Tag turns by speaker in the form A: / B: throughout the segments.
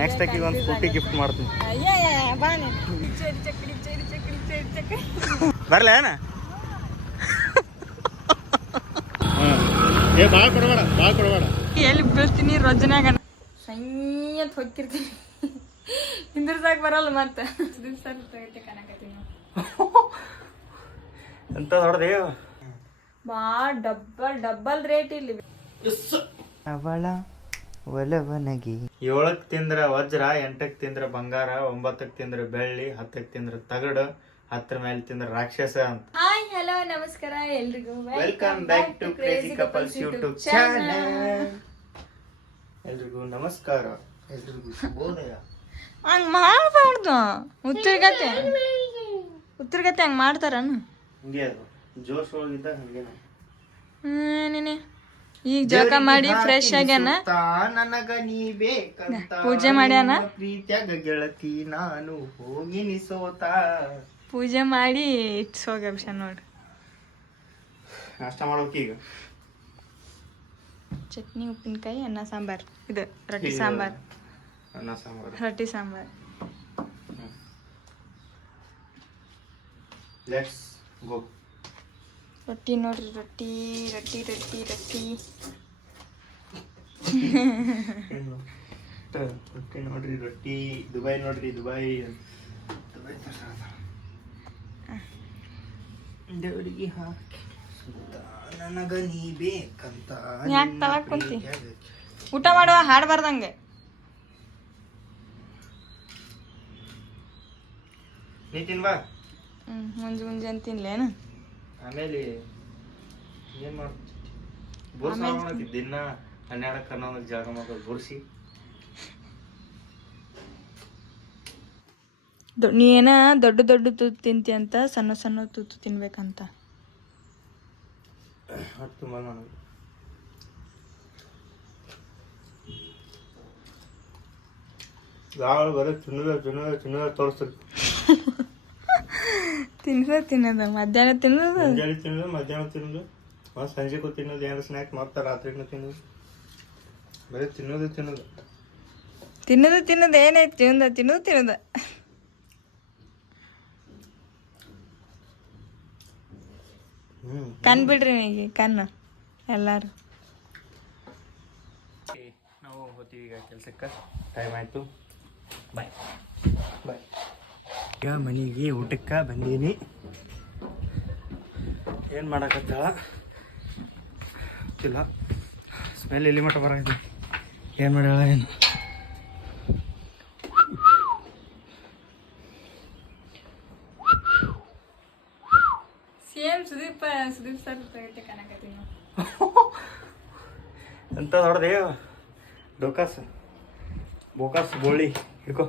A: Next ಆಗಿ ಒಂದು scooty gift ಮಾಡ್ತೀನಿ.
B: ಬಾ ನೀನು ಚರಿ ಚಕ್ರಿ ಚರಿ ಚಕ್ರಿ ಚರಿ ಚಕ್ರಿ
A: ಬರಲ ಏನ? ಏ ಭಾಳ ಕೊಡಬೇಡ ಭಾಳ ಕೊಡಬೇಡ.
B: ಎಲ್ಲಿ ಬೀಳ್ತೀನಿ ರೊಜ್ಜನಾಗ ಸೈಯತ್ ಹೊಕ್ಕಿರ್ತೀನಿ ಹಿಂದಿರ್ಸಾಕ್ ಬರಲ್ಲ ಮತ್ತೆ. ಕನಕತ್ತೀನಿ
A: ಎಂತ ದೊಡ್ಡದೇ
B: ಬಾ ಡಬ್ಬಲ್ ಡಬ್ಬಲ್ ರೇಟ್ ಇಲ್ಲಿ.
A: ಅವಳ ಒಲವನಗಿ ಏಳಕ್ ತಿಂದ್ರ ವಜ್ರ ಎಂಟಕ್ ತಿಂದ್ರ ಬಂಗಾರ ಒಂಬತ್ತಕ್ ತಿಂದ್ರ ಬೆಳ್ಳಿ ಹತ್ತಕ್ ತಿಂದ್ರ ತಗಡು ಹತ್ತರ ಮೇಲೆ ತಿಂದ್ರ ರಾಕ್ಷಸ ಅಂತ.
B: ಹಾಯ್ ಹಲೋ ನಮಸ್ಕಾರ ಎಲ್ರಿಗೂ
A: welcome back to crazy couples YouTube channel ಎಲ್ರಿಗೂ ನಮಸ್ಕಾರ ಎಲ್ರಿಗೂ ಶುಭೋದಯ.
B: ಹಂಗ್ ಮಾಡ್ಬಾರ್ದು. ಉತ್ತರಗತೆ. ಉತ್ತರಗತೆ ಹಂಗ್ ಮಾಡ್ತಾರನು?
A: ಹಿಂಗೆ ಅದು ಜೋಶ್ ಒಳಗಿದ್ದ ಹಂಗೆ ಹ್ಮ್
B: ನೀನೆ. ಈಗ ಜಳಕ ಮಾಡಿ ಫ್ರೆಶ್ ಆಗ್ಯಾನ?
A: ನನಗ ನೀ ಬೇಕಂತ
B: ಪೂಜೆ ಮಾಡ್ಯಾನ?
A: ಪ್ರೀತಿಯಾಗ ಪ್ರೀತ್ಯಾಗ ಗೆಳತಿ ನಾನು ಹೋಗಿ ನಿಸೋತ.
B: ಪೂಜೆ ಮಾಡಿ ಇಟ್ಸ್ ಹೋಗ್ಯಾಬ್ಷ ನೋಡ್ರಿ
A: ನಾಷ್ಟ ಮಾಡೋಕೆ ಈಗ?
B: ಚಟ್ನಿ ಉಪ್ಪಿನಕಾಯಿ ಅನ್ನ ಸಾಂಬಾರ್. ಇದು ರೊಟ್ಟಿ ಸಾಂಬಾರ್.
A: ಅನ್ನ ಸಾಂಬಾರ್.
B: ರೊಟ್ಟಿ ಸಾಂಬಾರ್.
A: ಲೆಟ್ಸ್ ಗೋ
B: ರೊಟ್ಟಿ ನೋಡ್ರಿ ರೊಟ್ಟಿ ರೊಟ್ಟಿ ರೊಟ್ಟಿ ರೊಟ್ಟಿ.
A: ರೊಟ್ಟಿ ನೋಡ್ರಿ ರೊಟ್ಟಿ ದುಬೈ ನೋಡ್ರಿ ದುಬೈ ದುಬೈ ದೇವರಿಗೆ ಹಾಕಿ. ನನಗ ನೀ ಬೇಕಂತ.
B: ಯಾಕೆ
A: ತಲಾ
B: ತಳಗ್ ಕುಂತಿ? ಊಟ ಮಾಡುವ ಹಾಡಬಾರ್ದಂಗೆ
A: ನೀ ತಿನ್ಬಾ?
B: ಹ್ಞೂ ಮುಂಜೆ ಮುಂಜೆ ಅಂತ ತಿನ್ಲೇನು?
A: ಆಮೇಲೆ ಏನ್ ಮಾಡ್ತಿ? ಬುರ್ಸ ದಿನ ಹನ್ನೆರಡಕ್ಕೆ ಹನ್ನೊಂದಕ್ಕೆ ಜಾಗ ಮಾಡೋದು ಬುರ್ಸಿ.
B: ದೊ- ನೀ ಏನ ದೊಡ್ಡ ದೊಡ್ಡ ತುತ್ತು ತಿಂತಿ ಅಂತ ಸಣ್ಣ ಸಣ್ಣ ತುತ್ತು ತಿನ್ಬೇಕಂತ?
A: ತುಂಬ ನನಗೆ ಯಾವ ಬರೀ ತಿನ್ನದ ತಿನ್ನದ ತಿನ್ನದ ತೋರಿಸ್ತಾರೆ
B: ತಿನ್ನೋದ ತಿನ್ನೋದು? ಮಧ್ಯಾಹ್ನ ತಿನ್ನೋದು?
A: ಮುಂಜಾನೆ ತಿನ್ನೋದು ಮಧ್ಯಾಹ್ನ ತಿನ್ನೋದು. ಮತ್ತು ಸಂಜೆಗೂ ತಿನ್ನೋದು ಏನು ಸ್ನ್ಯಾಕ್ ಮತ್ತೆ ರಾತ್ರಿನೂ ತಿನ್ನೋದು. ಬರೀ ತಿನ್ನೋದು ತಿನ್ನೋದು.
B: ತಿನ್ನೋದು ತಿನ್ನೋದು ಏನೈತಿ ಜೀವನದ ತಿನ್ನೋದು ತಿನ್ನೋದು.
A: ಹ್ಞೂ
B: ಕಣ್ ಬಿಡ್ರಿ ನೀಗೆ ಕಣ್ಣು ಎಲ್ಲಾರು.
A: ನಾವು ಹೋಗ್ತೀವಿ ಈಗ ಕೆಲ್ಸಕ್ಕೆ. ಟೈಮ್ ಆಯಿತು. ಬಾಯ್ ಬಾಯ್ ಈಗ ಮನೆಗೆ ಊಟಕ್ಕೆ ಬಂದೀನಿ. ಏನು ಮಾಡಕತ್ತಾಳ ಗೊತ್ತಿಲ್ಲ. ಸ್ಮೆಲ್ ಇಲ್ಲಿ ಮಟ್ಟ ಬರೋದು ಏನು ಮಾಡ್ಯಾಳ ಏನು
B: ಸೇಮ್ ಸುದೀಪ್ ಸುದೀಪ್ ಸರ್
A: ದೊಡ್ಡದೇ? ಡೋಕಾಸ್. ಬೋಕಾಸ್ ಬೋಳಿ ಹಿಡ್ಕೋ.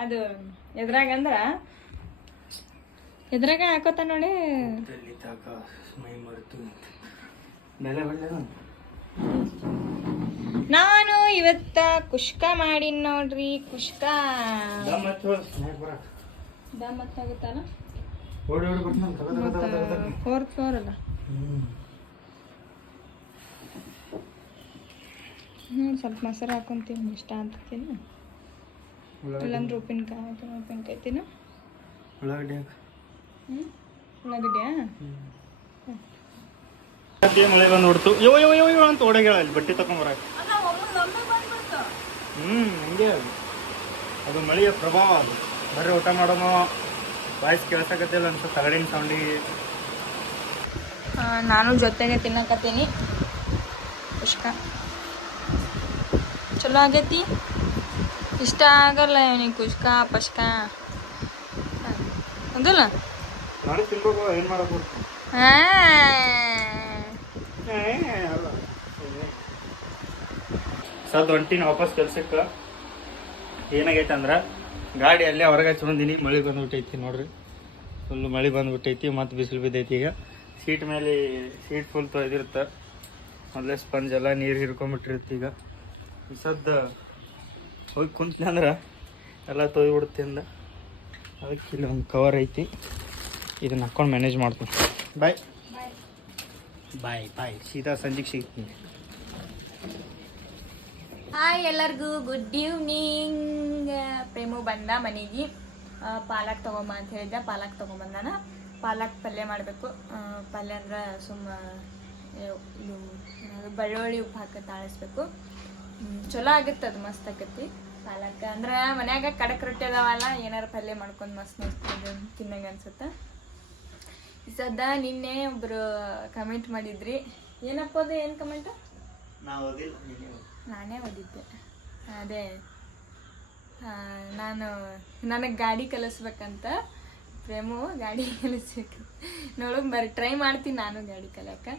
B: ಅದು ಎದ್ರಾಗ ಅಂದ್ರ? ಎದ್ರಾಗ ಹಾಕೋತ ನೋಡಿ. ನಾನು ಇವತ್ತ ಕುಷ್ಕ ಮಾಡಿನ್ ನೋಡ್ರಿ ಕುಷ್ಕ. ದಮ್ಮತ್ತಾಗುತ್ತಲ್ಲ. ಫೋರ್ತ್ ಫ್ಲೋರ್ ಅಲ್ಲ.
A: ಹ್ಮ್.
B: ಹ್ಞೂ ಸ್ವಲ್ಪ ಮೊಸರು ಹಾಕೊಂತೀನಿ ಇಷ್ಟ
A: ಅಂತ
B: ಇಲ್ಲಾಂದ್ರೆ ಉಪ್ಪಿನಕಾಯಿ ಉಪ್ಪಿನಕಾಯಿ ತಿನ್ನು.
A: ಉಳ್ಳಾಗಡ್ಡಿ ಹಾಕು.
B: ಹ್ಞೂ ಉಳ್ಳಾಗಡ್ಡಿಯಾ?
A: ಮಳೆ ಬಂದು ಹೊಡ್ತು. ಯೋ ಯೋ ಯೋ ಯೋ ಅಂತ ಓಡೋಗ್ಯಾಳ ಅಲ್ಲಿ ಬಟ್ಟೆ ತಗೊಂಬರಕ್ಕೆ ಹ್ಞೂ ಹಂಗೆ ಅದು. ಅದು ಮಳೆಯ ಪ್ರಭಾವ ಅದು. ಬರ್ರಿ ಊಟ ಮಾಡೋಣ. ವಾಯ್ಸ್ ಕೇಳ್ಸಕತ್ತಿಲ್ಲ ಅನ್ಸ ತಗಡಿನ ಸೌಂಡಿಗೆ
B: ನಾನು ಜೊತೆಗೆ ತಿನ್ನಕತ್ತೀನಿ. ಕುಷ್ಕ ಚಲೋ ಆಗೈತಿ? ಇಷ್ಟ ಆಗಲ್ಲ ಇವನಿಗೆ ಕುಷ್ಕ ಪಷ್ಕ ಅದಲ್ಲ
A: ಸದ್ ಹೊಂಟಿನ ವಾಪಸ್ ಕೆಲ್ಸಕ್ಕೆ. ಏನಾಗೈತೆ ಅಂದ್ರೆ ಗಾಡಿ ಅಲ್ಲೇ ಹೊರಗೆ ಹಚ್ಕೊಂದಿನಿ ಮಳೆ ಬಂದ್ಬಿಟ್ಟೈತಿ ನೋಡ್ರಿ. ಫುಲ್ ಮಳೆ ಬಂದ್ಬಿಟ್ಟೈತಿ ಮತ್ತು ಬಿಸಿಲು ಬಿದ್ದೈತಿ ಈಗ. ಸೀಟ್ ಮೇಲೆ ಸೀಟ್ ಫುಲ್ ತೊಯ್ದಿರುತ್ತೆ ಮೊದಲೇ ಸ್ಪಂಜ್ ಎಲ್ಲ ನೀರು ಹಿಡ್ಕೊಂಬಿಟ್ಟಿರುತ್ತೆ ಈಗ. ಸದ್ದ ಹೋಗಿ ಕುಂತ್ನಿ ಅಂದ್ರೆ ಎಲ್ಲ ತೊಯ್ಬಿಡುತ್ತೆ ಅಂದ. ಅದಕ್ಕೆ ಇಲ್ಲಿ ಒಂದು ಕವರ್ ಐತಿ. ಇದನ್ನ ಹಾಕೊಂಡು ಮ್ಯಾನೇಜ್ ಮಾಡ್ತೀನಿ. ಬಾಯ್ ಬಾಯ್ ಬಾಯ್ ಸೀದಾ ಸಂಜೆಗೆ ಸಿಗ್ತೀನಿ.
B: ಹಾಯ್ ಎಲ್ಲರಿಗೂ ಗುಡ್ ಈವ್ನಿಂಗ್ ಪ್ರೇಮು ಬಂದ ಮನೆಗೆ. ಪಾಲಕ್ ತಗೊಂಬ ಅಂತ ಹೇಳಿದ್ದೆ ಪಾಲಕ್ ತಗೊಂಬಂದಾನ. ಪಾಲಕ್ ಪಲ್ಯ ಮಾಡಬೇಕು. ಪಲ್ಯ ಅಂದ್ರೆ ಸುಮ್ಮ ಇದು ಬೆಳ್ಳುಳ್ಳಿ ಉಪ್ಪು ಹಾಕಿ ತಾಳಿಸ್ಬೇಕು. ಚಲೋ ಆಗುತ್ತೆ ಅದು ಮಸ್ತ್ ಆಕತಿ ಪಾಲಕ್ ಅಂದ್ರೆ ಮನ್ಯಾಗ ಕಡಕ್ ರೊಟ್ಟಿ ಅದಾವಲ್ಲ ಏನಾರ ಪಲ್ಯ ಮಾಡ್ಕೊಂಡು ಮಸ್ತ್ ಮಸ್ತ್ ತಿನ್ನಂಗೆ ಅನ್ಸುತ್ತೆ. ಸದ ನಿನ್ನೆ ಒಬ್ರು ಕಮೆಂಟ್ ಮಾಡಿದ್ರಿ. ಏನಪ್ಪ ಅದು ಏನು ಕಮೆಂಟ್
A: ನೀನೇ ಓದು.
B: ನಾನೇ ಓದಿದ್ದೆ. ಅದೇ ನಾನು ನನಗೆ ಗಾಡಿ ಕಲಿಸ್ಬೇಕಂತ ಪ್ರೇಮು ಗಾಡಿ ಕಲಿಸ್ಬೇಕು. ನೋಡೋಕೆ ಬರ್ರಿ ಟ್ರೈ ಮಾಡ್ತೀನಿ ನಾನು ಗಾಡಿ ಕಲಿಯಕ್ಕೆ.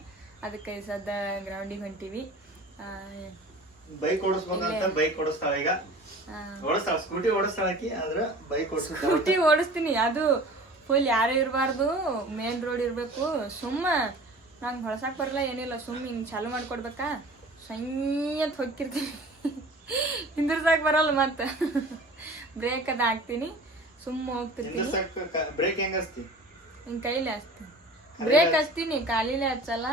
B: ಅದಕ್ಕೆ ಈ ಸದ್ದ ಗ್ರೌಂಡಿಗೆ ಹೊಂಟೀವಿ.
A: ಬೈಕ್ ಓಡಿಸ್ಬೇಕಂತ ಬೈಕ್ ಓಡಿಸ್ತಾಳ ಈಗ. ಓಡಿಸ್ತಾಳ ಸ್ಕೂಟಿ ಓಡಿಸ್ತಾಳ ಆಕಿ ಆದ್ರ ಬೈಕ್ ಓಡಿಸ್ತಾಳ.
B: ಸ್ಕೂಟಿ ಓಡಿಸ್ತೀನಿ ಅದು ಫುಲ್ ಯಾರು ಇರಬಾರ್ದು ಮೇನ್ ರೋಡ್ ಇರಬೇಕು. ಸುಮ್ಮ ನಂಗೆ ಹೊಳ್ಸಕ್ಕೆ ಬರಲ್ಲ ಏನಿಲ್ಲ ಸುಮ್ಮ ಹಿಂಗೆ ಚಾಲು ಮಾಡ್ಕೊಡ್ಬೇಕಾ? ಸೈಯತ್ ಹೊಕ್ಕಿರ್ತೀನಿ ಹಿಂದಿರ್ಸಕ್ಕೆ ಬರಲ್ಲ ಮತ್ತೆ. ಬ್ರೇಕ್ ಅದ ಹಾಕ್ತೀನಿ ಸುಮ್ಮ ಹೋಗ್ತಿರ್ತೀನಿ.
A: ಬ್ರೇಕ್ ಹೆಂಗ್ ಹಚ್ತಿ?
B: ಹಿಂಗೆ ಕೈಲಿ ಹಚ್ತೀನಿ. ಬ್ರೇಕ್ ಹಚ್ತೀನಿ ಕಾಲಿಲೆ ಹಚ್ಚಲ್ಲ.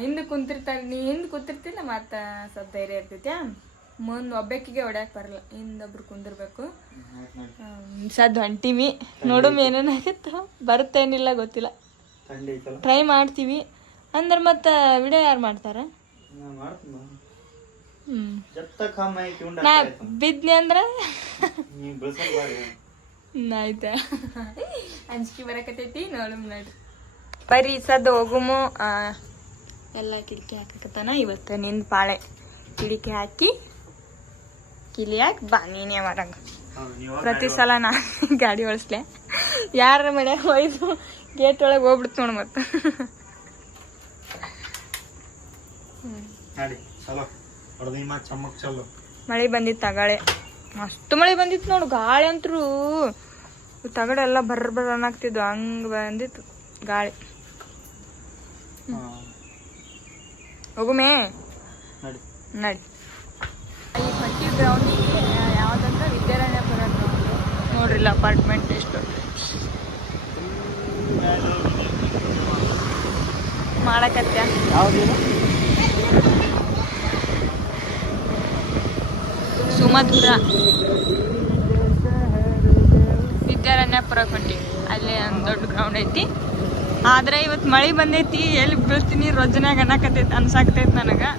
B: ಹಿಂದೆ ಕುಂತಿರ್ತಾರೆ ನೀ ಹಿಂದೆ ಕೂತಿರ್ತಿಲ್ಲ ಮತ್ತೆ ಸ್ವಲ್ಪ ಧೈರ್ಯ ಇರ್ತೈತ್ಯಾ? ಮುಂದೆ ಒಬ್ಬಕ್ಕಿಗೆ ಹೊಡ್ಯಾಕೆ ಬರಲ್ಲ ಹಿಂದೊಬ್ರು ಕುಂದಿರ್ಬೇಕು. ಸದ್ ಹೊಂಟಿವಿ. ನೋಡಮ್ ಆಗಿತ್ತು ಬರುತ್ತೇನಿಲ್ಲ ಗೊತ್ತಿಲ್ಲ. ಟ್ರೈ ಮಾಡ್ತೀವಿ. ಅಂದ್ರೆ ಮತ್ತೆ ವಿಡಿಯೋ ಯಾರು ಮಾಡ್ತಾರ?
A: ನಾ
B: ಬಿದ್ನಿ ಅಂದ್ರೆ? ಆಯ್ತಾ? ಅಂಜಿಕೆ ಬರಕತೈತಿ ನೋಡಮ್ ನೋಡ್ರಿ. ಬರೀ ಸದ್ ಹೋಗುಮು ಎಲ್ಲ ಕಿಟಕಿ ಹಾಕಕತ್ತಾನ ಇವತ್ತು ನಿನ್ ಪಾಳೆ ಕಿಟಕಿ ಹಾಕಿ ಕಿಲಿಯಾಕ್ ಬಾ ನೀನೇ ಮಾಡಂಗ. ಪ್ರತಿ ಸಲ ನಾ ಗಾಡಿ ಓಡಿಸ್ಲೆ ಯಾರ ಮನೆ ಒಯ್ದು ಗೇಟ್ ಒಳಗೆ ಹೋಗ್ಬಿಡ್ತು ನೋಡು ಮತ್ತೆ. ಮಳೆ ಬಂದಿತ್ತು ತಗಳೆ ಮಸ್ತ್ ಮಳೆ ಬಂದಿತ್ತು ನೋಡು ಗಾಳಿ ಅಂತರೂ ತಗಡ ಎಲ್ಲ ಬರ್ರ ಬರ್ರ ಅನ್ನಾಗ್ತಿದ್ವು ಹಂಗೆ ಬಂದಿತ್ತು ಗಾಳಿ. ಹೋಗುಮೇ
A: ನಡಿ.
B: ನಡಿ. ಈ ಪಟ್ಟಿ ಗ್ರೌಂಡಿಗೆ ಯಾವುದಂತ ವಿದ್ಯಾರಣ್ಯಪುರ ಗ್ರೌಂಡ್ ನೋಡ್ರಿಲ್ಲ ಅಪಾರ್ಟ್ಮೆಂಟ್ ಎಷ್ಟು. ಮಾಡಕತ್ಯ. ಸುಮಧುರ. ವಿದ್ಯಾರಣ್ಯಪುರ ಹೊಂಟಿ ಅಲ್ಲಿ ಒಂದು ದೊಡ್ಡ ಗ್ರೌಂಡ್ ಐತಿ. ಆದ್ರೆ ಇವತ್ತು ಮಳೆ ಬಂದೈತಿ, ಎಲ್ಲಿ ಬೀಳ್ತೀನಿ ರೊಜ್ಜನಾಗ ಅನ್ನಕತ್ತೈತಿ ಅನ್ಸಾಕ್ತೈತಿ ನನಗೆ.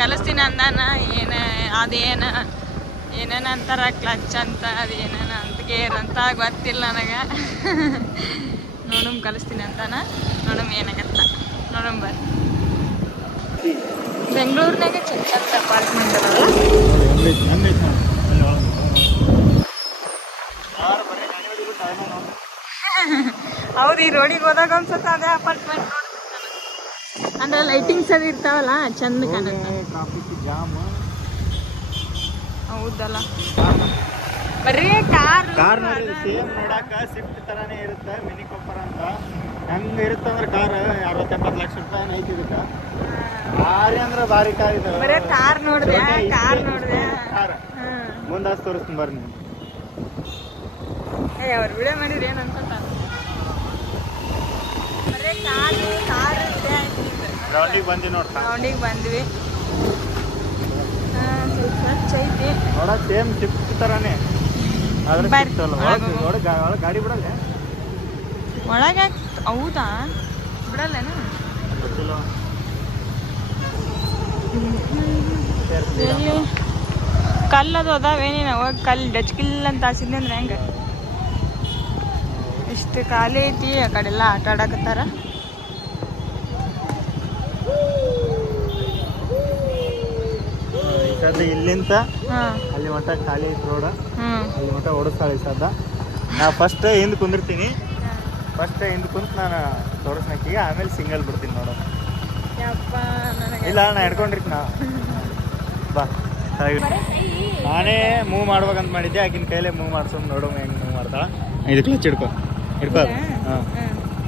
B: ಕಲಿಸ್ತೀನಿ ಅಂದಾನ, ಏನ, ಅದೇನ, ಏನೇನ ಅಂತಾರ, ಕ್ಲಚ್ ಅಂತ, ಅದೇನೇನ ಅಂತ, ಗೇರ್ ಅಂತ, ಗೊತ್ತಿಲ್ಲ ನನಗೆ. ನೋಡಮ್, ಕಲಿಸ್ತೀನಿ ಅಂತಾನ ನೋಡಮ್, ಏನಾಗತ್ತ. ನೋಡಮ್, ಬರ್ರಿ. ಬೆಂಗಳೂರಿನಾಗ ಚಂದ ಚಂದ ಅಪಾರ್ಟ್ಮೆಂಟ್ ಹೌದು ಈ ರೋಡಿಗೆ ಹೋದಾಗ ಅನ್ಸುತ್ತೆ ಅದೇ ಅಪಾರ್ಟ್ಮೆಂಟ್ ಅಂದ್ರೆ ಲೈಟಿಂಗ್ಸ್ ಅದು ಇರ್ತಾವಲ್ಲ ಚಂದ ಕಾಣುತ್ತೆ.
A: ಟ್ರಾಫಿಕ್ ಜಾಮ್
B: ಹೌದಲ್ಲ. ಬರೀ ಕಾರ್
A: ಕಾರ್ ನೋಡಿ ಸೇಮ್ ನೋಡಾಕ ಸ್ವಿಫ್ಟ್ ತರಾನೇ ಇರುತ್ತೆ ಮಿನಿ ಕೊಪ್ಪರ ಅಂತ. ಹೆಂಗ್ ಇರುತ್ತೆ ಅಂದ್ರೆ ಕಾರ್ ಅರವತ್ತು ಎಪ್ಪತ್ತು ಲಕ್ಷ ರೂಪಾಯಿ ಐತಿ ಇದಕ್ಕೆ? ಭಾರಿ ಅಂದ್ರೆ ಭಾರಿ ಕಾರ್ ಇದೆ.
B: ಬರೇ ಕಾರ್ ನೋಡಿದೆ ಕಾರ್ ನೋಡಿದೆ.
A: ಕಾರ್ ಮುಂದಾಸ್ ತೋರಿಸ್ತೀನಿ ಬರ್ರಿ ನೀವು
B: ಏ ಅವ್ರು ವಿಡಿಯೋ ಮಾಡಿದ್ರೆ ಏನು ಅನ್ಕೊಂತ ಕಾರು ಕಾರು ಇದೆ
A: ಗ್ರೌಂಡಿಗೆ ಬಂದಿ ನೋಡಿ.
B: ಗ್ರೌಂಡಿಗೆ ಬಂದ್ವಿ. ಸ್ವಲ್ಪ ಐತಿ
A: ಸೇಮ್ ಆದ್ರೆ
B: ಬರ್ರಿ,
A: ಸ್ವಿಫ್ಟ್ ಅಲ್ಲ
B: ಒಳಗ್
A: ಒಳಗ್ ಒಳಗ್ ಗಾ- ಒಳಗ್ ಗಾಡಿ ಬಿಡಲ್ಲ?
B: ಒಳಗೆ ಹೌದಾ? ಬಿಡಲ್ಲೇನು? ಎಲ್ಲಿ? ಕಲ್ಲದು ಅದಾವೇನೇನು ಅವಾಗ ಕಲ್ಲು ಡಚ್ಕಿಲ್ ಅಂತ ಹಾಸಿದ್ನಿ ಅಂದ್ರೆ ಹೆಂಗೆ? ಇಷ್ಟು ಖಾಲಿ ಐತಿ ಆ ಕಡೆ ಎಲ್ಲ ಆಟ ಆಡಕತ್ತಾರ.
A: ಇಲ್ಲಿಂದ ಅಲ್ಲಿ ಮಟ್ಟ ಖಾಲಿ ಐತಿ ರೋಡ್ ಅಲ್ಲಿ ಮಟ್ಟ ಓಡಿಸ್ತಾಳೆ ಈ ಸದ್ದ. ನಾ ಫಸ್ಟ್ ಹಿಂದ್ ಕುಂದಿರ್ತೀನಿ. ಫಸ್ಟ್ ಹಿಂದ್ ಕುಂತ ನಾನು ತೋರಿಸ್ನಾಕೀಗ ಆಮೇಲೆ ಸಿಂಗಲ್ ಬಿಡ್ತೀನಿ ನೋಡು. ಇಲ್ಲ ನಾ ಹಿಡ್ಕೊಂಡಿರ್ತೀನಿ ನಾ. ಬಾ. ನಾನೇ ಮೂವ್ ಮಾಡ್ಬೇಕಂತ ಮಾಡಿದ್ದೆ ಆಕಿನ ಕೈಲೇ ಮೂವ್ ಮಾಡ್ಸೋದು ನೋಡೋಣ ಹೆಂಗೆ ಮೂವ್ ಮಾಡ್ತಾಳ. ಇದು ಕ್ಲಚ್ ಹಿಡ್ಕೊ. ಹಿಡ್ಕೊ ಅದು. ಹಾಂ.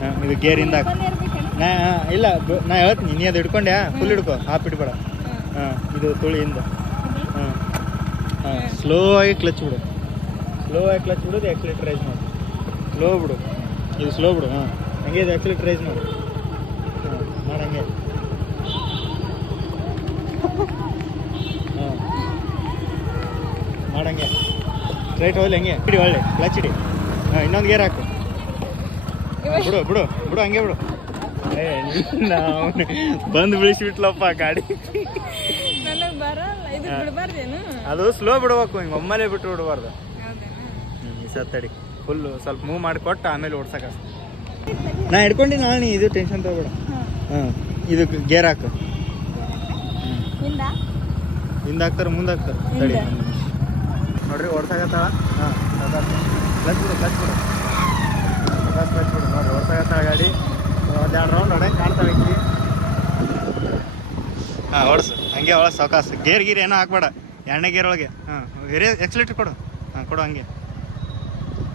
A: ಹಾಂ, ಇದು ಗೇರಿಂದ ಇಂದ ನಾ ಹಾಂ, ಇಲ್ಲ ನಾ ಹೇಳ್ತೀನಿ ನೀ ಅದು ಹಿಡ್ಕೊಂಡೆ ಫುಲ್ ಹಿಡ್ಕೊ ಹಾಫ್ ಇಡ್ಬೇಡ ಹಾಂ. ಇದು ತುಳಿಯಿಂದ ಹಾಂ. ಹಾಂ ಸ್ಲೋ ಆಗಿ ಕ್ಲಚ್ ಬಿಡು. ಸ್ಲೋ ಆಗಿ ಕ್ಲಚ್ ಬಿಡೋದು ಎಕ್ಸಿಲೇಟರೈಸ್ ಮಾಡು. ಸ್ಲೋ ಬಿಡು. ಇದು ಸ್ಲೋ ಬಿಡು ಹಾಂ. ಹಂಗೆ ಇದು ಎಕ್ಸಿಲೇಟರೈಸ್ ಮಾಡು. ಹಾಂ ಮಾಡಿ ಹಂಗೆ. ಹಾಂ. ಮಾಡಂಗೆ ಸ್ಟ್ರೈಟ್ ಹೋಗ್ಲಿ ಹಂಗೆ. ಇಡಿ ಒಳ್ಳೆ ಕ್ಲಚ್ ಇಡಿ ಹಾಂ ಇನ್ನೊಂದು ಗೇರ್ ಹಾಕು. ಬಿಡು ಬಿಡು ಬಿಡು ಹಂಗೆ ಬಿಡು. ಏ ನಾವು ಬಂದು ಬಿಳಿಸ್ಬಿಟ್ಲಪ್ಪ ಗಾಡಿ.
B: ನನಗೆ ಬರಲ್ಲ ಇದು
A: ಹಾ.
B: ಬಿಡಬಾರ್ದೇನು?
A: ಅದು ಸ್ಲೋ ಬಿಡ್ಬೇಕು ಹಿಂಗೆ ಒಮ್ಮೆಲೆ ಬಿಟ್ಟು ಬಿಡಬಾರ್ದು. ಸತ್ತಡಿ ಫುಲ್ಲು ಸ್ವಲ್ಪ ಮೂವ್ ಮಾಡಿಕೊಟ್ಟು ಆಮೇಲೆ ಓಡ್ಸಕ ನಾ ಹಿಡ್ಕೊಂಡಿ ನಾಳೆ ಇದು ಟೆನ್ಷನ್ ತಗೋಬೇಡ. ಹಾಂ. ಇದು ಗೇರ್ ಹಾಕು.
B: ಹಿಂದ?
A: ಹಾಕ್ತಾರೆ ಮುಂದೆ ಹಾಕ್ತಾರೆ. ನೋಡ್ರಿ ಓಡ್ಸಾಕತ್ತಾಳ? ಹಾಂ ಕ್ಲಚ್ ಬಿಡು ಕ್ಲಚ್ ಬಿಡು. ಕ್ಲಚ್ ಕ್ಲಚ್ ಬಿಡು ನೋಡ್ರಿ ಓಡ್ಸಾಕತ್ತಾಳ ಗಾಡಿ ಎರಡು ರೌಂಡ್ ಹೊಡೆ ಕಾಣ್ತಾ ಈಕಿ ಹಾಂ, ಓಡಿಸು. ಹಂಗೆ ಒಳಗೆ ಸಾವಕಾಸ ಗೇರ್ ಗೀರ್ ಏನೋ ಹಾಕ್ಬೇಡ ಎಣ್ಣೆ ಗೇರ್ ಒಳಗೆ. ಹಾಂ ಹಿರಿಯ ಎಕ್ಸ್ಲೇಟ್ರ್ ಕೊಡು. ಹಾಂ, ಕೊಡು ಹಂಗೆ.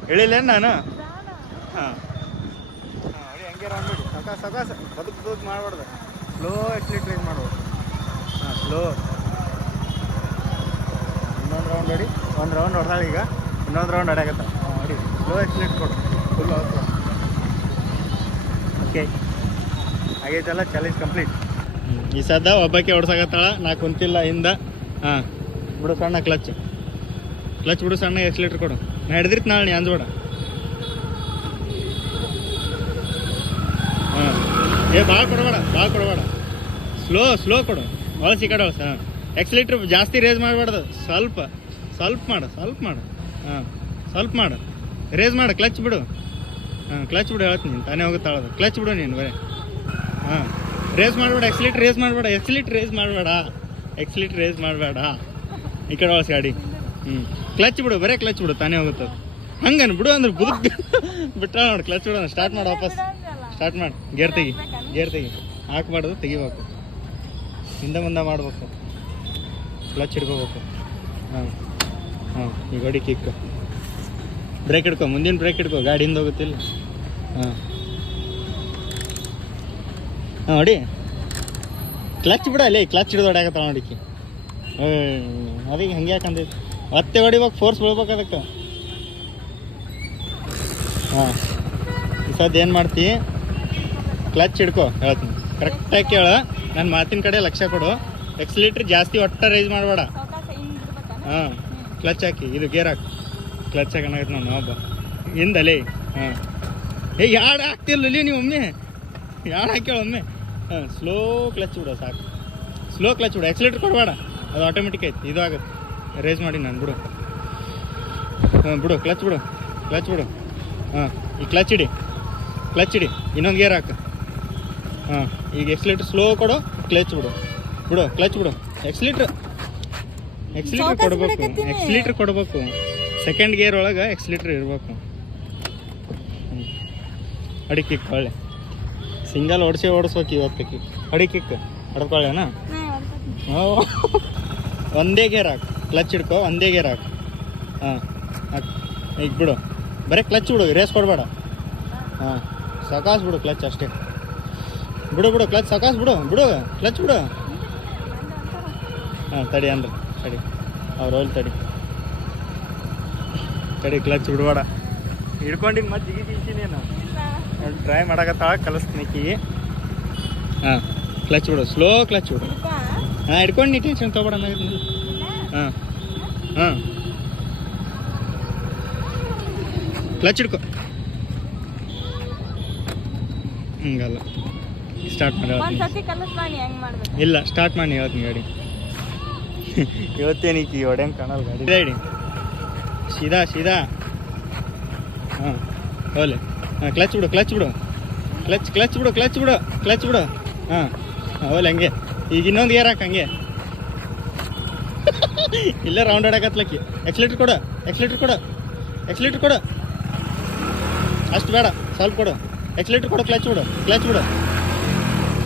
A: ಹೇಳಿಲ್ಲೇನು ನಾನು. ಹಾಂ. ಹೊಡಿ, ಹಂಗೆ ರೌಂಡ್ ಬಿಡಿ. ಸಾವಕಾಸ ಸಾವಕಾಸ ಬದುಕು ಬದುಕು ಮಾಡಬಾರ್ದು. ಸ್ಲೋ ಎಕ್ಸ್ಲೇಟ್ರ್ ಯೂಸ್ ಮಾಡ್ಬೋದು ಹಾಂ ಸ್ಲೋ ಇನ್ನೊಂದು ರೌಂಡ್ ಹೊಡಿ. ಒಂದು ರೌಂಡ್ ಹೊಡೆದಾಳೆ ಈಗ. ಇನ್ನೊಂದು ರೌಂಡ್ ಹೊಡೆಯಾಗತ್ತೆ ಹಾಂ ಸ್ಲೋ ಎಕ್ಸ್ಲೇಟ್ ಕೊಡು. Full okay. ಆಗೈತಲ್ಲ ಚಾಲೆಂಜ್ ಕಂಪ್ಲೀಟ್ ಈ ಸದ್ದ ಒಬ್ಬಕ್ಕೆ ಹೊಡ್ಸಾಕತ್ತಾಳ ನಾ ಕುಂತಿಲ್ಲ ಹಿಂದ. ಹಾಂ, ಬಿಡು ಸಣ್ಣ ಕ್ಲಚ್ ಕ್ಲಚ್ ಬಿಡು ಸಣ್ಣ ಎಕ್ಸ್ಲೇಟ್ರ್ ಕೊಡು. ನಾ ಹಿಡ್ದಿರ್ತ ನಾಳೆ ನೀ ಅಂದ್ಬೇಡ ಹಾಂ. ಏ ಭಾಳ ಕೊಡಬೇಡ ಭಾಳ ಕೊಡಬೇಡ. ಸ್ಲೋ ಸ್ಲೋ ಕೊಡು. ಭಾಳ ಕಡೆ ಸರ್ ಹಾಂ ಎಕ್ಸ್ಲೇಟ್ರ್ ಜಾಸ್ತಿ ರೇಸ್ ಮಾಡಬಾರ್ದು. ಸ್ವಲ್ಪ ಸ್ವಲ್ಪ ಮಾಡು ಸ್ವಲ್ಪ ಮಾಡು. ಹಾಂ, ಸ್ವಲ್ಪ ಮಾಡು. ರೇಸ್ ಮಾಡು ಕ್ಲಚ್ ಬಿಡು. ಕ್ಲಚ್ ಬಿಡು ಹೇಳ್ತೀನಿ ತಾನೇ ಹೋಗುತ್ತಾಳದು ಕ್ಲಚ್ ಬಿಡು ನೀನು, ಬರೀ. ಹಾಂ. ರೇಸ್ ಮಾಡಬೇಡ ಎಕ್ಸಿಲಿಟ್ ರೇಸ್ ಮಾಡಬೇಡ ಎಕ್ಸಿಲಿಟ್ ರೇಸ್ ಮಾಡಬೇಡ. ಎಕ್ಸಿಲಿಟ್ ರೇಸ್ ಮಾಡಬೇಡ. ಈ ಕಡೆ ಒಳಸ್ ಗಾಡಿ. ಹ್ಞೂ ಕ್ಲಚ್ ಬಿಡು, ಬರೇ ಕ್ಲಚ್ ಬಿಡು, ತಾನೇ ಹೋಗುತ್ತೆ ಹಂಗನ್ ಬಿಡು ಅಂದ್ರೆ ಬುದ್ ಬಿಟ್ಟ ನೋಡಿ ಕ್ಲಚ್ ಬಿಡೋಣ ಸ್ಟಾರ್ಟ್ ಮಾಡು ವಾಪಸ್. ಸ್ಟಾರ್ಟ್ ಮಾಡಿ. ಗೇರ್ ತೆಗಿ. ಗೇರ್ ತೆಗಿ. ಹಾಕ್ಬಾರ್ದು, ತೆಗಿಬೇಕು. ಹಿಂದೆ ಮುಂದೆ ಮಾಡಬೇಕು. ಕ್ಲಚ್ ಹಿಡ್ಕೋಬೇಕು. ಹಾಂ. ಹಾಂ. ಈ ಗಾಡಿ ಕಿಕ್ ಬ್ರೇಕ್ ಹಿಡ್ಕೊ. ಮುಂದಿನ ಬ್ರೇಕ್ ಹಿಡ್ಕೊ. ಗಾಡಿ ಹಿಂದೆ ಹೋಗುತ್ತಿಲ್ಲ. ಹಾಂ, ಹೊಡಿ. ಕ್ಲಚ್ ಬಿಡ ಅಲ್ಲೇ ಕ್ಲಚ್ ಹಿಡಿದು ಹೊಡ್ಯಾಕತ್ತಾಳ ನೋಡಿಕಿ ಅದಕ್ಕೆ ಹಂಗೆ ಯಾಕಂದಿತ್ತು ಮತ್ತೆ ಹೊಡಿಬೇಕು ಫೋರ್ಸ್ ಬಿಡ್ಬೇಕು ಅದಕ್ಕೆ. ಹಾಂ. ಈ ಸದ್ ಏನು ಮಾಡ್ತಿ? ಕ್ಲಚ್ ಹಿಡ್ಕೊ, ಹೇಳ್ತೀನಿ. ಕರೆಕ್ಟಾಗಿ ಕೇಳ. ನನ್ನ ಮಾತಿನ ಕಡೆ ಲಕ್ಷ್ಯ ಕೊಡು. ಎಕ್ಸ್ಲೇಟ್ರ್ ಜಾಸ್ತಿ ಒಟ್ಟ ರೈಸ್ ಮಾಡಬೇಡ. ಹಾಂ. ಕ್ಲಚ್ ಹಾಕಿ, ಇದು ಗೇರ್ ಹಾಕಿ. ಕ್ಲಚ್ ಹಾಕಿ ನಾನು ಒಬ್ಬ ಹಿಂದಲೇ. ಹಾಂ. ಏ ಯಾಡ್ ಹಾಕ್ತಿರ್ಲಿ ನೀವು ಒಮ್ಮೆ? ಯಾಡ್ ಹಾಕ್ಯಾಳ ಒಮ್ಮೆ? ಹಾಂ ಸ್ಲೋ ಕ್ಲಚ್ ಬಿಡು ಸಾಕು. ಸ್ಲೋ ಕ್ಲಚ್ ಬಿಡು. ಎಕ್ಸ್ಲೇಟ್ರ್ ಕೊಡಬೇಡ. ಅದು ಆಟೋಮೆಟಿಕ್ ಐತಿ. ಇದು ಆಗುತ್ತೆ. ರೇಸ್ ಮಾಡಿ ನಾನು ಬಿಡು. ಹಾಂ ಬಿಡು ಕ್ಲಚ್ ಬಿಡು. ಕ್ಲಚ್ ಬಿಡು. ಹಾಂ ಈ ಕ್ಲಚ್ ಇಡಿ. ಕ್ಲಚ್ ಇಡಿ. ಇನ್ನೊಂದು ಗೇರ್ ಹಾಕು. ಹಾಂ ಈಗ ಎಕ್ಸ್ಲೇಟ್ರ್ ಸ್ಲೋ ಕೊಡು ಕ್ಲಚ್ ಬಿಡು. ಬಿಡು ಕ್ಲಚ್ ಬಿಡು. ಎಕ್ಸ್ಲೇಟ್ರ್ ಎಕ್ಸಲೀಟ್ರ್ ಕೊಡಬೇಕು.
B: ಎಕ್ಸಲೀಟ್ರ್ ಕೊಡಬೇಕು
A: ಎಕ್ಸ್ಲೀಟ್ರ್ ಕೊಡ್ಬೇಕು. ಸೆಕೆಂಡ್ ಗೇರ್ ಒಳಗೆ ಎಕ್ಸಲೀಟ್ರ್ ಇರಬೇಕು. ಅಡಿ ಕಿಕ್ ಒಳ್ಳೆ ಸಿಂಗಲ್ ಓಡಿಸಿ ಓಡಿಸ್ಬೇಕು ಇವತ್ತು ಕಿಕ್ ಅಡಿ ಕಿಕ್. ಹೊಡ್ಕೊಳ್ಳೋಣ ಒಂದೇ ಗೇರ್ ಹಾಕು. ಕ್ಲಚ್ ಹಿಡ್ಕೊ ಒಂದೇ ಗೇರ್ ಹಾಕು. ಹಾಂ ಈಗ ಬಿಡು. ಬರೀ ಕ್ಲಚ್ ಬಿಡು ರೇಸ್ ಕೊಡಬೇಡ. ಹಾಂ ಸಕಾಸ್ ಬಿಡು ಕ್ಲಚ್ ಅಷ್ಟೇ. ಬಿಡು ಬಿಡು ಕ್ಲಚ್ ಸಕಾಸ್ ಬಿಡು ಬಿಡು ಕ್ಲಚ್ ಬಿಡು. ಹಾಂ ತಡಿ ಅಂದ್ರೆ ತಡಿ. ಅವ್ರು ಹೋಲ್ ತಡಿ. ತಡಿ ಕ್ಲಚ್ ಬಿಡಬೇಡ. ಹಿಡ್ಕೊಂಡಿನ ಮತ್ತೆ ಜಿಗಿ ಜಿಗಿಸಿನೇನು ಟ್ರೈ ಮಾಡಕತ್ತಾಳ ಕಲಿಸ್ತೀನಿಕಿ ಹಾಂ ಕ್ಲಚ್ ಬಿಡು ಸ್ಲೋ ಕ್ಲಚ್ ಬಿಡು. ಹಾಂ ಹಿಡ್ಕೊಂಡು ನೀ ಟೆನ್ಷನ್ ತೊಗೊಬೇಡ ಹಾಂ ಹಾಂ. ಕ್ಲಚ್ ಹಿಡ್ಕೊ ಹಂಗಲ್ಲ. ಸ್ಟಾರ್ಟ್ ಮಾಡಿ ಹೇಳ್ತೀನಿ.
B: ಕಲಿಸ್ ಮಾಡಿ ಹೆಂಗ್ ಮಾಡ್ಬೇಕು?
A: ಇಲ್ಲ ಸ್ಟಾರ್ಟ್ ಮಾಡಿ ಹೇಳ್ತೀನಿ ಗಾಡಿ. ಇವತ್ತೇನಿಕ್ಕಿ ಒಡೆಯಂಗೆ ಕಾಣಲ್ಲ ಗಾಡಿ. ಸೀದಾ ಸೀದಾ. ಹಾಂ ಹೋಲೆ ಹಾಂ ಕ್ಲಚ್ ಬಿಡು ಕ್ಲಚ್ ಬಿಡು. ಕ್ಲಚ್ ಕ್ಲಚ್ ಬಿಡು ಕ್ಲಚ್ ಬಿಡು ಕ್ಲಚ್ ಬಿಡು. ಹಾಂ ಅವಲ್ಲ ಹಂಗೆ. ಈಗ ಇನ್ನೊಂದು ಏರ್ ಹಾಕಿ ಹಂಗೆ. ಇಲ್ಲೇ ರೌಂಡ್ ಹೊಡಕತ್ಲಕ್ಕಿ ಎಕ್ಸ್ಲೇಟ್ರ್ ಕೊಡು ಎಕ್ಸ್ಲೇಟ್ರ್ ಕೊಡು ಎಕ್ಸ್ಲೇಟ್ರ್ ಕೊಡು. ಅಷ್ಟು ಬೇಡ, ಸ್ವಲ್ಪ ಕೊಡು. ಎಕ್ಸ್ಲೇಟ್ರ್ ಕೊಡು ಕ್ಲಚ್ ಬಿಡು ಕ್ಲಚ್ ಬಿಡು.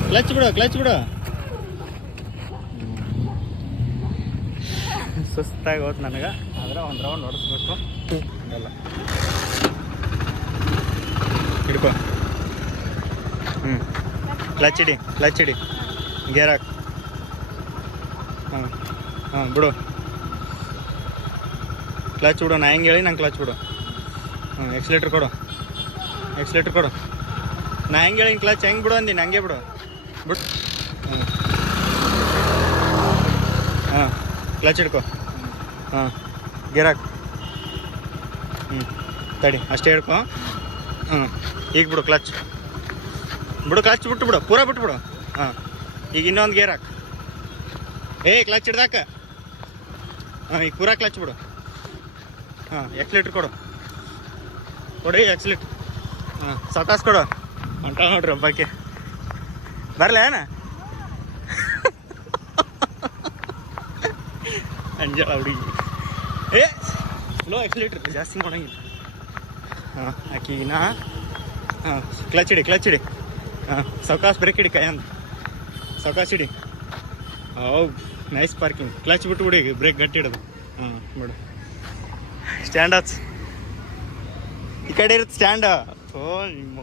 A: ಕ್ಲಚ್ ಬಿಡು ಕ್ಲಚ್ ಬಿಡು. ಸುಸ್ತಾಗಿ ಹೋದ್ ನನಗೆ. ಆದ್ರೆ ಒಂದು ರೌಂಡ್ ಹೊಡಿಸ್ಬೇಕು. ಹಂಗಲ್ಲ. ಹಿಡ್ಕೊ ಹ್ಞೂ ಕ್ಲಚ್ ಹಿಡಿ ಕ್ಲಚ್ ಹಿಡಿ ಗೇರ್ ಹಾಕು ಹಾಂ ಹಾಂ ಬಿಡು ಕ್ಲಚ್ ಬಿಡು ನಾ ಹೆಂಗೆ ಹೇಳಿ ನಂಗೆ ಕ್ಲಚ್ ಬಿಡು ಹ್ಞೂ ಎಕ್ಸ್ಲೇಟ್ರ್ ಕೊಡು ಎಕ್ಸ್ಲೇಟ್ರ್ ಕೊಡು ನಾ ಹೆಂಗೆ ಹೇಳಿ ಕ್ಲಚ್ ಹೆಂಗೆ ಬಿಡು ಅಂದಿನಿ ಹಂಗೆ ಬಿಡು ಬಿಡು ಹ್ಞೂ ಹಾಂ ಕ್ಲಚ್ ಹಿಡ್ಕೊ ಹಾಂ ಗೇರ್ ಹಾಕು ಹ್ಞೂ ತಡಿ ಅಷ್ಟೇ ಹೇಳ್ಕೊ ಈಗ ಬಿಡು ಕ್ಲಚ್ ಬಿಡು ಕ್ಲಚ್ ಬಿಟ್ಟು ಬಿಡು. ಪೂರ ಬಿಟ್ಟು ಬಿಡು. ಹಾಂ. ಈಗ ಇನ್ನೊಂದು ಗೇರ್ ಹಾಕು. ಏ ಕ್ಲಚ್ ಹಿಡ್ದಾಕ. ಹಾಂ, ಈಗ ಪೂರಾ ಕ್ಲಚ್ ಬಿಡು. ಹಾಂ ಎಕ್ಸ್ಲೇಟ್ರ್ ಕೊಡು. ಕೊಡಿ ಎಕ್ಸ್ಲೇಟ್ ಹಾಂ ಸತಾಸ್ ಕೊಡು. ಹೊಂಟ ನೋಡ್ರಿ ಹಬ್ಬಕ್ಕೆ. ಬರಲ ಏನ? ಅಂಜಲ ಹುಡುಗಿ. ಏ ಸ್ಲೋ ಎಕ್ಸ್ಲೇಟ್ರ್ ಜಾಸ್ತಿ ಮಾಡಂಗಿಲ್ಲ. ಹಾಂ ನಾ ಹಾಂ ಕ್ಲಚ್ ಇಡಿ ಕ್ಲಚ್ ಇಡಿ. ಹಾಂ, ಸೌಕಾಸ್ ಬ್ರೇಕ್ ಇಡಿ ಕೈಯಂದು. ಸೌಕಾಚ್ ಇಡಿ. ಹೌ ನೈಸ್ ಪಾರ್ಕಿಂಗ್ ಕ್ಲಚ್ ಬಿಟ್ಟು ಬಿಡಿ ಬ್ರೇಕ್ ಗಟ್ಟಿ ಹಿಡೋದು ಹಾಂ, ಬಿಡು. ಸ್ಟ್ಯಾಂಡ್ ಹಚ್ ಈ ಕಡೆ ಇರುತ್ತೆ ಸ್ಟ್ಯಾಂಡ ಓ, ನಿಮ್ಮ.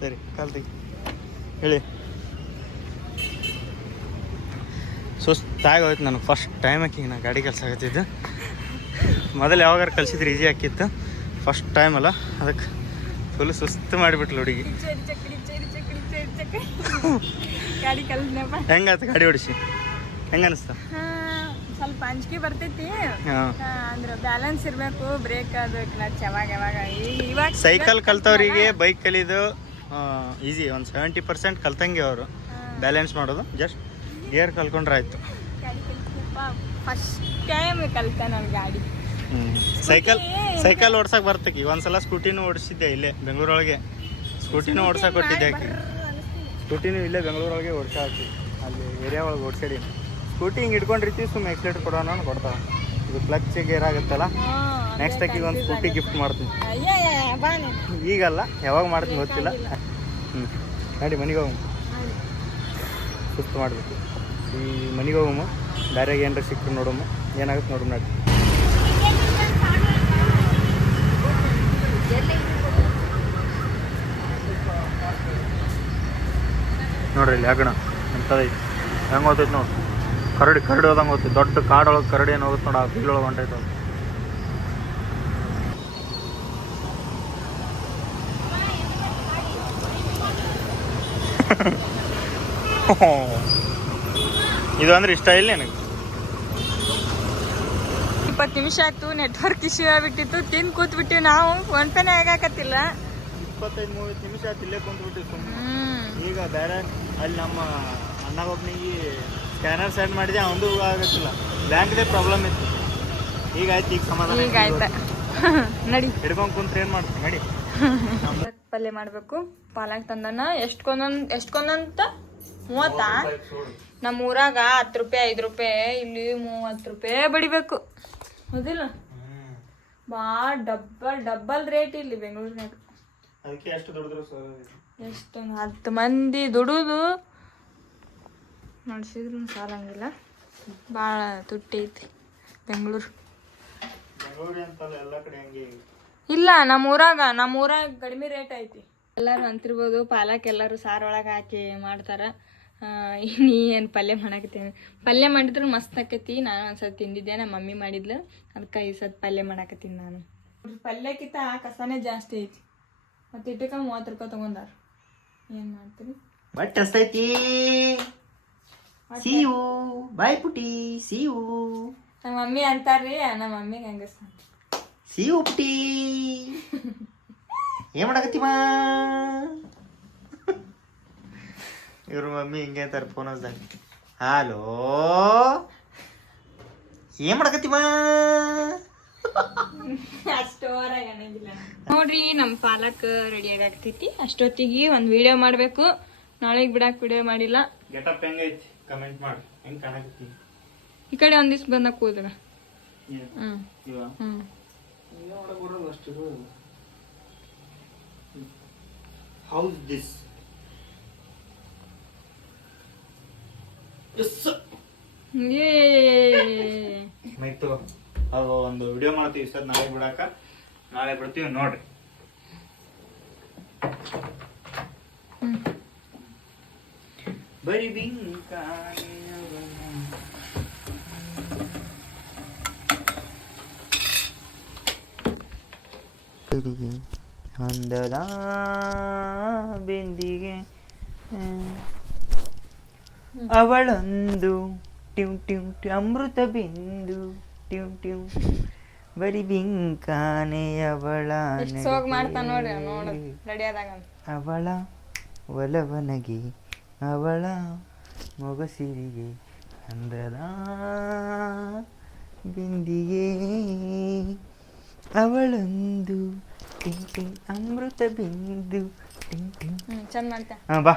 A: ಸರಿ ಕಲ್ತಿ ಹೇಳಿ. ಸುಸ್ತಾಗೋಯ್ತು ನನಗೆ ಫಸ್ಟ್ ಟೈಮ್ ಹಾಕಿ ನಾನು ಗಾಡಿ ಕೆಲಸ ಆಗತ್ತಿದ್ದು. ಮೊದಲು ಯಾವಾಗಾರು ಕಲಿಸಿದ್ರೆ ಈಸಿ ಆಕಿತ್ತು ಫಸ್ಟ್ ಟೈಮ್ ಅಲ್ಲ ಅದಕ್ಕೆ ಫುಲ್ ಸುಸ್ತು ಮಾಡಿಬಿಟ್ಲು ಹುಡುಗಿ. ಹೆಂಗಾಯ್ತು ಗಾಡಿ ಓಡಿಸಿ? ಹೆಂಗ ಅನಿಸ್ತ?
B: ಸ್ವಲ್ಪ ಅಂಜಿಕೆ ಬರ್ತೈತಿ. ಅಂದ್ರೆ ಬ್ಯಾಲೆನ್ಸ್ ಇರಬೇಕು ಬ್ರೇಕ್ ಅದು ಕ್ಲಚ್ ಯಾವಾಗ ಯಾವಾಗ. ಇವಾಗ
A: ಸೈಕಲ್ ಕಲ್ತವ್ರಿಗೆ ಬೈಕ್ ಕಲಿಯೋದು ಈಸಿ ಒಂದು ಸೆವೆಂಟಿ ಪರ್ಸೆಂಟ್ ಕಲ್ತಂಗೆ ಅವರು. ಬ್ಯಾಲೆನ್ಸ್ ಮಾಡೋದು ಜಸ್ಟ್ ಗೇರ್ ಕಲ್ಕೊಂಡ್ರೆ ಆಯಿತು
B: ಫಸ್ಟ್ ಟೈಮ್ ಕಲ್ತ ನಾನು ಗಾಡಿ.
A: ಸೈಕಲ್ ಸೈಕಲ್ ಓಡ್ಸಕ್ ಬರ್ತಕಿ ಒಂದ್ಸಲ ಸ್ಕೂಟಿನೂ ಓಡಿಸಿದ್ದೆ ಇಲ್ಲೇ ಬೆಂಗಳೂರೊಳಗೆ. ಸ್ಕೂಟಿನೂ ಓಡ್ಸಕ್ ಕೊಟ್ಟಿದ್ದೆ ಆಕಿ. ಸ್ಕೂಟಿನೂ ಇಲ್ಲೇ ಬೆಂಗಳೂರೊಳಗೆ ಹಾಕಿ ಅಲ್ಲಿ ಏರಿಯಾ ಒಳಗೆ ಓಡಿಸಿಡಿ. ಸ್ಕೂಟಿ ಹಿಂಗೆ ಇಟ್ಕೊಂಡಿರ್ತೀವಿ ಸುಮ್ಮನೆ ಎಕ್ಸ್ಲೇಟ್ ಕೊಡೋಣ ಅಂತ ಕೊಡ್ತಾವ ಇದು ಕ್ಲಚ್ ಗೇರ್ ಆಗುತ್ತಲ್ಲ? ನೆಕ್ಸ್ಟ್ ಆಕಿಗೆ ಒಂದು ಸ್ಕೂಟಿ ಗಿಫ್ಟ್ ಮಾಡ್ತೀನಿ. ಈಗಲ್ಲ ಯಾವಾಗ ಮಾಡ್ತೀನಿ ಗೊತ್ತಿಲ್ಲ. ಹ್ಞೂ ನಡಿ ಮನೆಗೆ ಹೋಗಮ್ಮ ಸುಸ್ತು ಮಾಡಬೇಕು. ಈ ಮನೆಗೆ ಹೋಗಮ್ಮ ಬೇರೆಗೆ ಏನಾರ ಸಿಕ್ಕರು ನೋಡಮ್ಮ ಏನಾಗುತ್ತೆ ನೋಡಮ್ಮ ನಡಿ ನೋಡ್ರಿ ಇಲ್ಲಿ ಹೆಗಣ ಎಂಥದೈತಿ ಹೆಂಗೆ ಹೋಗ್ತೈತೆ ನೋಡಿ. ಕರಡಿ ಕರಡಿ ಹೋದಂಗೆ ಓದ್ತಿ ದೊಡ್ಡ ಕಾಡೊಳಗೆ ಕರಡಿ ಏನು ಹೋಗುತ್ತೆ ನೋಡಿ ಆ ಬೀಳೊಳಗೆ ಹೊಂಟೈತೆ ಅದು. ಇದು ಅಂದ್ರೆ ಇಷ್ಟ ಇಲ್ಲ ನನಗೆ?
B: ಇಪ್ಪತ್ತು ನಿಮಿಷ ಆಯ್ತು ನೆಟ್ವರ್ಕ್ ಇಶ್ಯೂ ಆಗಿಬಿಟ್ಟಿತ್ತು. ತಿಂದು ಕೂತ್ಬಿಟ್ಟಿವಿ ನಾವು. ಫೋನ್ ಪೇನೇ ಆಗಾಕತ್ತಿಲ್ಲ
A: ಇಪ್ಪತ್ತೈದು ಮೂವತ್ತು ನಿಮಿಷ ಆಯ್ತು ಇಲ್ಲೇ ಕುಂತ್ಬಿಟ್ಟಿವಿ ಸುಮ್ಮನೆ
B: ಹ್ಮ್.
A: ಈಗ ಬೇರೆ ಅಲ್ಲಿ ನಮ್ಮ ಅಣ್ಣ ಒಬ್ಬನಿಗೆ ಸ್ಕ್ಯಾನರ್ ಸೆಂಡ್ ಮಾಡಿದೆ ಅವನದು ಆಗತ್ತಿಲ್ಲ. ಬ್ಯಾಂಕ್ದೇ ಪ್ರಾಬ್ಲಮ್ ಇತ್ತು. ಈಗ ಆಯ್ತು ಈಗ ಸಮಾಧಾನ
B: ಈಗ ಆಯ್ತ ನಡಿ.
A: ಹಿಡ್ಕೊಂಡು ಕುಂತ್ರೆ ಏನು ಮಾಡ್ತೀನಿ ನಡಿ.
B: ಪಲ್ಯ ಮಾಡಬೇಕು. ಪಾಲಕ್ ತಂದನ ಎಷ್ಟು ಎಷ್ಟ್ಕೊಂದಂತ ಮೂವತ್ತಾ? ನಮ್ಮ ಊರಾಗ ಹತ್ತು ರೂಪಾಯಿ ಐದು ರೂಪಾಯಿ ಇಲ್ಲಿ ಮೂವತ್ತು ರೂಪಾಯಿ ಬಡಿಬೇಕು. ಹೌದಿಲ್ಲ? ಭಾಳ ಡಬ್ಬಲ್ ಡಬ್ಬಲ್ ರೇಟ್ ಇಲ್ಲಿ ಬೆಂಗಳೂರಿನಾಗ
A: ಅದಕ್ಕೆ ಎಷ್ಟು ದುಡಿದ್ರು ಸರ್
B: ಎಷ್ಟು ಹತ್ತು ಮಂದಿ ದುಡುದು. ನಡೆಸಿದ್ರು ಸಾಲಂಗಿಲ್ಲ. ಭಾಳ ತುಟ್ಟಿ ಐತಿ ಬೆಂಗಳೂರು. ಇಲ್ಲ ನಮ್ಮ ಊರಾಗ ನಮ್ಮ ಊರಾಗ ಕಡಿಮೆ ರೇಟ್ ಐತಿ. ಎಲ್ಲರೂ ಅಂತಿರ್ಬೋದು ಪಾಲಕ್ ಎಲ್ಲರೂ ಸಾರು ಒಳಗೆ ಹಾಕಿ ಮಾಡ್ತಾರ. ನೀ ಏನು ಪಲ್ಯ ಮಾಡಾಕತ್ತೀನಿ. ಪಲ್ಯ ಮಾಡಿದ್ರು ಮಸ್ತ್ ಆಕೈತಿ. ನಾನು ಒಂದ್ಸತಿ ತಿಂದಿದ್ದೆ ನಮ್ಮ ಮಮ್ಮಿ ಮಾಡಿದ್ಲು. ಅದಕ್ಕೆ ಈ ಸತಿ ಪಲ್ಯ ಮಾಡಾಕತ್ತೀನಿ ನಾನು. ಪಲ್ಯಕ್ಕಿಂತ ಕಸನೇ ಜಾಸ್ತಿ ಐತಿ. ಮತ್ತು ಇಟ್ಟಕ್ಕೆ ಮೂವತ್ತು ರೂಪಾಯಿ ತೊಗೊಂಡಾರ. ಏನು ಮಾಡ್ತೀರಿ?
A: ಬಟ್ ಅಷ್ಟೈತಿ ಸಿ ಯು ಬಾಯ್ ಪುಟಿ ಸಿ ಯು
B: ನಮ್ಮ ಮಮ್ಮಿ ಅಂತಾರ್ರಿ ನಮ್ಮ ಮಮ್ಮಿಗೆ ಹಂಗ
A: ಸಿ ಯು ಪುಟಿ ಏನ್ ಮಾಡಕತ್ತಿ ಮಾ ಇವ್ರ ಮಮ್ಮಿ ಹಿಂಗೆ ಅಂತಾರೆ ಫೋನ್ ಹಚ್ದಾಗ. ಹಲೋ ಏನ್ ಮಾಡಕತ್ತಿ ಮಾ
B: ಅಷ್ಟೋರಾಗ ಅನ್ನಂಗಿಲ್ಲ ನೋಡ್ರಿ ನಮ್ಮ ಪಾಲಕ್ ರೆಡಿ ಆಗಾಗ್ತೈತಿ ಅಷ್ಟೊತ್ತಿಗೆ ಒಂದು ವಿಡಿಯೋ ಮಾಡಬೇಕು. ನಾಳೆ ಬಿಡಾಕ್ ವಿಡಿಯೋ ಮಾಡಿಲ್ಲ.
A: ಗೆಟಪ್ ಹೆಂಗೈತಿ ಕಮೆಂಟ್ ಮಾಡಿ. ಹೆಂಗ್ ಕಾಣಕತ್ತಿ?
B: ಈ ಕಡೆ ಒಂದಿವ್ಸ ಬಂದ ಕೂದ್ರ ಹ್ಮ್.
A: ಇವ?
B: ಹ್ಮ್.
A: ಹೌಸ್ ದಿಸ್ ಅದು ಒಂದು ವಿಡಿಯೋ ಮಾಡ್ತೀವಿ ಸರ್ ನಾಳೆ ಬಿಡಾಕ. ನಾಳೆ ಬಿಡ್ತೀವಿ ನೋಡ್ರಿ.
B: ಬರೀ
A: ಬರಿ ಬಿಂಕ ಅಂದದ ಬಿಂದಿಗೆ ಅವಳೊಂದು ಟ್ಯೂ ಟ್ಯೂ ಟ್ಯೂ ಅಮೃತ ಬಿಂದು. ಟ್ಯೂ ಟ್ಯೂ ಬರೀ ಬಿಂಕಾನೆ ಅವಳ
B: ಸೋಗ್ ಮಾಡ್ತಾನ ನೋಡ್ರಿ ನೋಡ ರೆಡಿ ಆದಾಗ
A: ಅವಳ ಒಲವನಗೆ ಅವಳ ಮೊಗಸಿರಿಗೆ ಅಂದದ ಬಿಂದಿಗೆ. ಅವಳೊಂದು ಟಿಂಗ್ ಟಿಂಗ್ ಅಮೃತ ಬಿಂದು ಟಿಂಗ್ ಟಿಂಗ್.
B: ಚಂದ ಮಾಡ್ತಾ.
A: ಹಾಂ ಬಾ.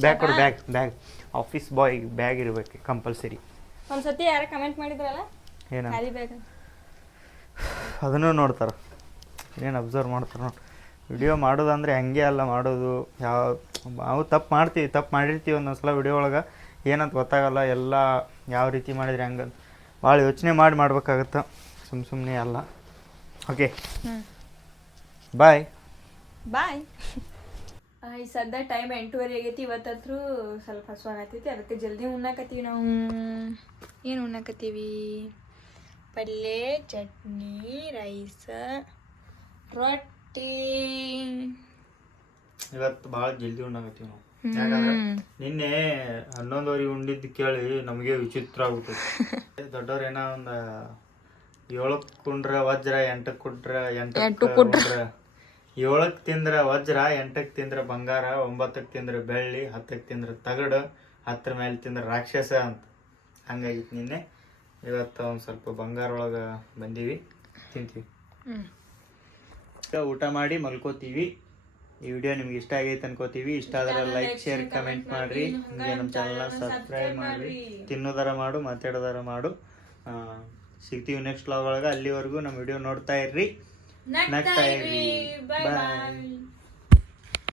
A: ಬ್ಯಾಗ್ ಕೊಡು bag bag. Office boy bag ಇರಬೇಕು ಕಂಪಲ್ಸರಿ.
B: ಒಂದ್ಸತಿ ಯಾರು ಕಮೆಂಟ್ ಮಾಡಿದ್ರಲ್ಲ?
A: ಏನ ಅದನ್ನು ನೋಡ್ತಾರೆ. ಏನು ಅಬ್ಸರ್ವ್ ಮಾಡ್ತಾರೆ ನೋಡಿ. ವಿಡಿಯೋ ಮಾಡೋದಂದ್ರೆ ಹಂಗೆ ಅಲ್ಲ ಮಾಡೋದು. ಯಾವ ನಾವು ತಪ್ಪು ಮಾಡ್ತೀವಿ ತಪ್ಪು ಮಾಡಿರ್ತೀವಿ ಒಂದೊಂದು ಸಲ ವಿಡಿಯೋ ಒಳಗೆ. ಏನಂತ ಗೊತ್ತಾಗಲ್ಲ ಎಲ್ಲ ಯಾವ ರೀತಿ ಮಾಡಿದ್ರೆ ಹಂಗಂತ ಭಾಳ ಯೋಚನೆ ಮಾಡಿ ಮಾಡ್ಬೇಕಾಗತ್ತೆ. ಸುಮ್ ಸುಮ್ಮನೆ ಅಲ್ಲ. ಓಕೆ. ಬಾಯ್.
B: ಬಾಯ್. ಈ ಸದ್ಯ ಟೈಮ್ ಎಂಟೂವರೆ ಆಗೈತಿ ಇವತ್ತತ್ರ ಸ್ವಲ್ಪ ಹಸುವಾಗತ್ತೈತಿ ಅದಕ್ಕೆ ಜಲ್ದಿ ಉಣ್ಣಾಕತ್ತೀವಿ ನಾವು. ಏನು ಉಣ್ಣಾಕತ್ತೀವಿ? ಪಲ್ಯ ಚಟ್ನಿ ರೈಸ್ ರೊಟ್ಟಿ.
A: ಇವತ್ತು ಭಾಳ ಜಲ್ದಿ ಉಣ್ಣಾಕತ್ತೀವಿ ನಾವು. ಯಾಕಂದ್ರೆ ನಿನ್ನೆ ಹನ್ನೊಂದುವರೆಗೆ ಉಂಡಿದ್ದು ಕೇಳಿ ನಮಗೆ ವಿಚಿತ್ರ ಆಗ್ಬಿಟ್ಟು ದೊಡ್ಡವ್ರು ಏನೋ ಒಂದು ಏಳಕ್ಕೆ ಕುಂಡ್ರ ವಜ್ರ ಎಂಟಕ್ಕೆ ಕುಂಡ್ರ ಎಂಟಕ್ಕೆ ಕುಡ್ರ. ಏಳಕ್ಕೆ ತಿಂದ್ರ ವಜ್ರ ಎಂಟಕ್ಕೆ ತಿಂದ್ರ ಬಂಗಾರ ಒಂಬತ್ತಕ್ಕೆ ತಿಂದ್ರ ಬೆಳ್ಳಿ ಹತ್ತಕ್ಕೆ ತಿಂದ್ರ ತಗಡು ಹತ್ತರ ಮೇಲೆ ತಿಂದ್ರ ರಾಕ್ಷಸ ಅಂತ. ಹಂಗಾಗಿತ್ತು ನಿನ್ನೆ. ಇವತ್ತು ಒಂದು ಸ್ವಲ್ಪ ಬಂಗಾರ ಒಳಗೆ ಬಂದೀವಿ ತಿಂತೀವಿ. ಊಟ ಮಾಡಿ ಮಲ್ಕೋತೀವಿ. ಈ ವಿಡಿಯೋ ನಿಮ್ಗೆ ಇಷ್ಟ ಆಗೈತೆ ಅನ್ಕೋತೀವಿ. ಇಷ್ಟ ಆದ್ರೆ ಲೈಕ್ ಶೇರ್ ಕಮೆಂಟ್ ಮಾಡ್ರಿ. ಹಿಂಗೆ ನಮ್ಮ ಚಾನಲ್ನ ಸಬ್ಸ್ಕ್ರೈಬ್ ಮಾಡ್ರಿ. ತಿನ್ನೋದಾರ ಮಾಡು ಮಾತಾಡೋದಾರ ಮಾಡು. ಸಿಗ್ತೀವಿ ನೆಕ್ಸ್ಟ್ ಲಾಗ್ ಒಳಗೆ. ಅಲ್ಲಿವರೆಗೂ ನಮ್ಮ ವಿಡಿಯೋ ನೋಡ್ತಾ ಇರ್ರಿ. ನಗ್ತಾ ಇರ್ರಿ. ಬಾಯ್